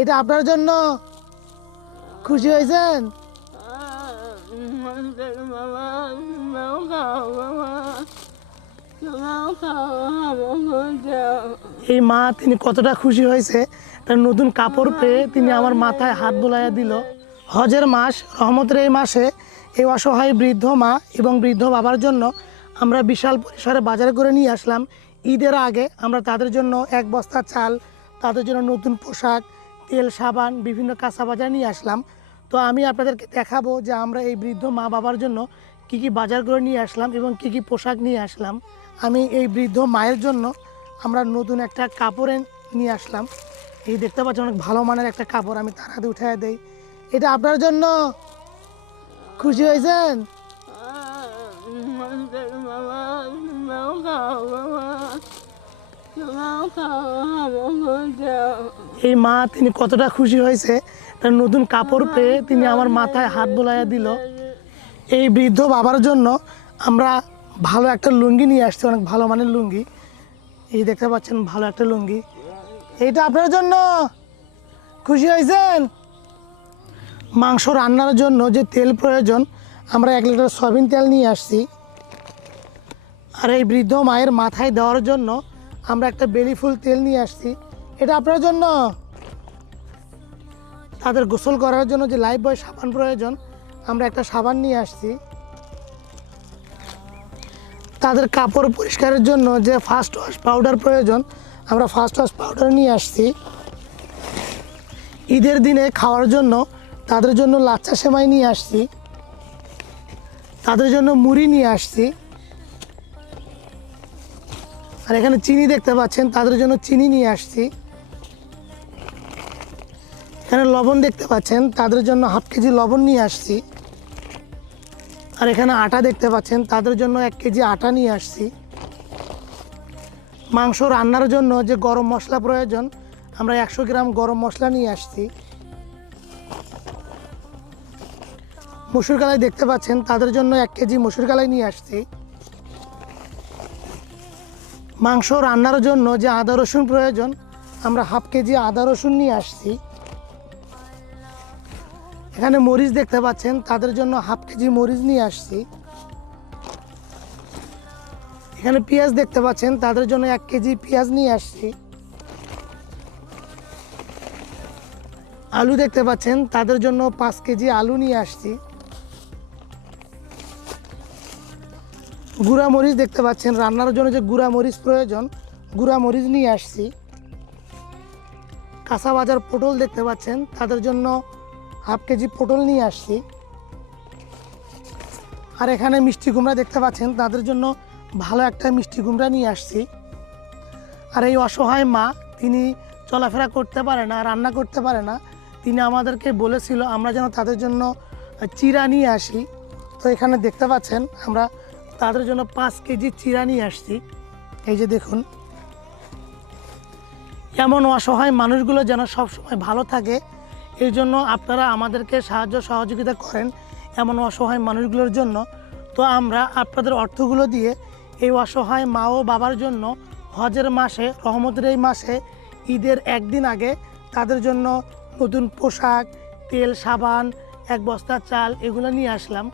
এটা আপনার জন্য। খুশি হয়েছেন? এই মা তিনি কতটা খুশি হয়েছে, তার নতুন কাপড় পেয়ে তিনি আমার মাথায় হাত বোলাইয়া দিল। হজের মাস, রহমতের এই মাসে এই অসহায় বৃদ্ধ মা এবং বৃদ্ধ বাবার জন্য আমরা বিশাল পরিসরে বাজার করে নিয়ে আসলাম। ঈদের আগে আমরা তাদের জন্য এক বস্তা চাল, তাদের জন্য নতুন পোশাক, তেল, সাবান, বিভিন্ন কাঁচা বাজার নিয়ে আসলাম। তো আমি আপনাদেরকে দেখাবো যে আমরা এই বৃদ্ধ মা বাবার জন্য কি কি বাজার করে নিয়ে আসলাম এবং কি কি পোশাক নিয়ে আসলাম। আমি এই বৃদ্ধ মায়ের জন্য আমরা নতুন একটা কাপড় নিয়ে আসলাম। এই দেখতে পাচ্ছেন অনেক ভালো মানের একটা কাপড়, আমি তার হাতে উঠাই দেই। এটা আপনার জন্য। খুশি হয়েছেন? এই মা তিনি কতটা খুশি হয়েছে, তার নতুন কাপড় পেয়ে তিনি আমার মাথায় হাত বোলাইয়া দিল। এই বৃদ্ধ বাবার জন্য আমরা ভালো একটা লুঙ্গি নিয়ে আসছি, অনেক ভালো মানের লুঙ্গি। এই দেখতে পাচ্ছেন ভালো একটা লুঙ্গি, এইটা আপনার জন্য। খুশি হয়েছেন? মাংস রান্নার জন্য যে তেল প্রয়োজন, আমরা 1 লিটার সয়াবিন তেল নিয়ে আসছি। আর এই বৃদ্ধ মায়ের মাথায় দেওয়ার জন্য আমরা একটা বেলি ফুল তেল নিয়ে আসছি, এটা আপনার জন্য। তাদের গোসল করার জন্য যে লাইফ বয় সাবান প্রয়োজন, আমরা একটা সাবান নিয়ে আসছি। তাদের কাপড় পরিষ্কারের জন্য যে ফার্স্ট ওয়াশ পাউডার প্রয়োজন, আমরা ফার্স্ট ওয়াশ পাউডার নিয়ে আসছি। ঈদের দিনে খাওয়ার জন্য তাদের জন্য লাচ্চা সেমাই নিয়ে আসছি, তাদের জন্য মুড়ি নিয়ে আসছি। আর এখানে চিনি দেখতে পাচ্ছেন, তাদের জন্য চিনি নিয়ে আসছি। এখানে লবণ দেখতে পাচ্ছেন, তাদের জন্য হাফ কেজি লবণ নিয়ে আসছি। আর এখানে আটা দেখতে পাচ্ছেন, তাদের জন্য 1 কেজি আটা নিয়ে আসছি। মাংস রান্নার জন্য যে গরম মশলা প্রয়োজন, আমরা 100 গ্রাম গরম মশলা নিয়ে আসছি। মসুর কালাই দেখতে পাচ্ছেন, তাদের জন্য 1 কেজি মসুর কালাই নিয়ে আসছি। মাংস রান্নার জন্য যে আদা রসুন প্রয়োজন, আমরা হাফ কেজি আদা রসুন নিয়ে আসছি। এখানে মরিচ দেখতে পাচ্ছেন, তাদের জন্য হাফ কেজি মরিচ নিয়ে আসছি। এখানে পেঁয়াজ দেখতে পাচ্ছেন, তাদের জন্য 1 কেজি পেঁয়াজ নিয়ে আসছি। আলু দেখতে পাচ্ছেন, তাদের জন্য 5 কেজি আলু নিয়ে আসছি। গুঁড়া মরিচ দেখতে পাচ্ছেন, রান্নার জন্য যে গুঁড়া মরিচ প্রয়োজন, গুঁড়া মরিচ নিয়ে আসছি। কাঁচা বাজার পটল দেখতে পাচ্ছেন, তাদের জন্য হাফ কেজি পটল নিয়ে আসছি। আর এখানে মিষ্টি কুমড়া দেখতে পাচ্ছেন, তাদের জন্য ভালো একটা মিষ্টি কুমড়া নিয়ে আসছি। আর এই অসহায় মা, তিনি চলাফেরা করতে পারে না, রান্না করতে পারে না, তিনি আমাদেরকে বলেছিল আমরা যেন তাদের জন্য চিড়া নিয়ে আসি। তো এখানে দেখতে পাচ্ছেন আমরা তাদের জন্য 5 কেজি চিড়া নিয়ে আসছি। এই যে দেখুন, এমন অসহায় মানুষগুলো যেন সবসময় ভালো থাকে, এই জন্য আপনারা আমাদেরকে সাহায্য সহযোগিতা করেন এমন অসহায় মানুষগুলোর জন্য। তো আমরা আপনাদের অর্থগুলো দিয়ে এই অসহায় মা ও বাবার জন্য হজের মাসে, রহমতের এই মাসে, ঈদের 1 দিন আগে তাদের জন্য নতুন পোশাক, তেল, সাবান, 1 বস্তা চাল, এগুলো নিয়ে আসলাম।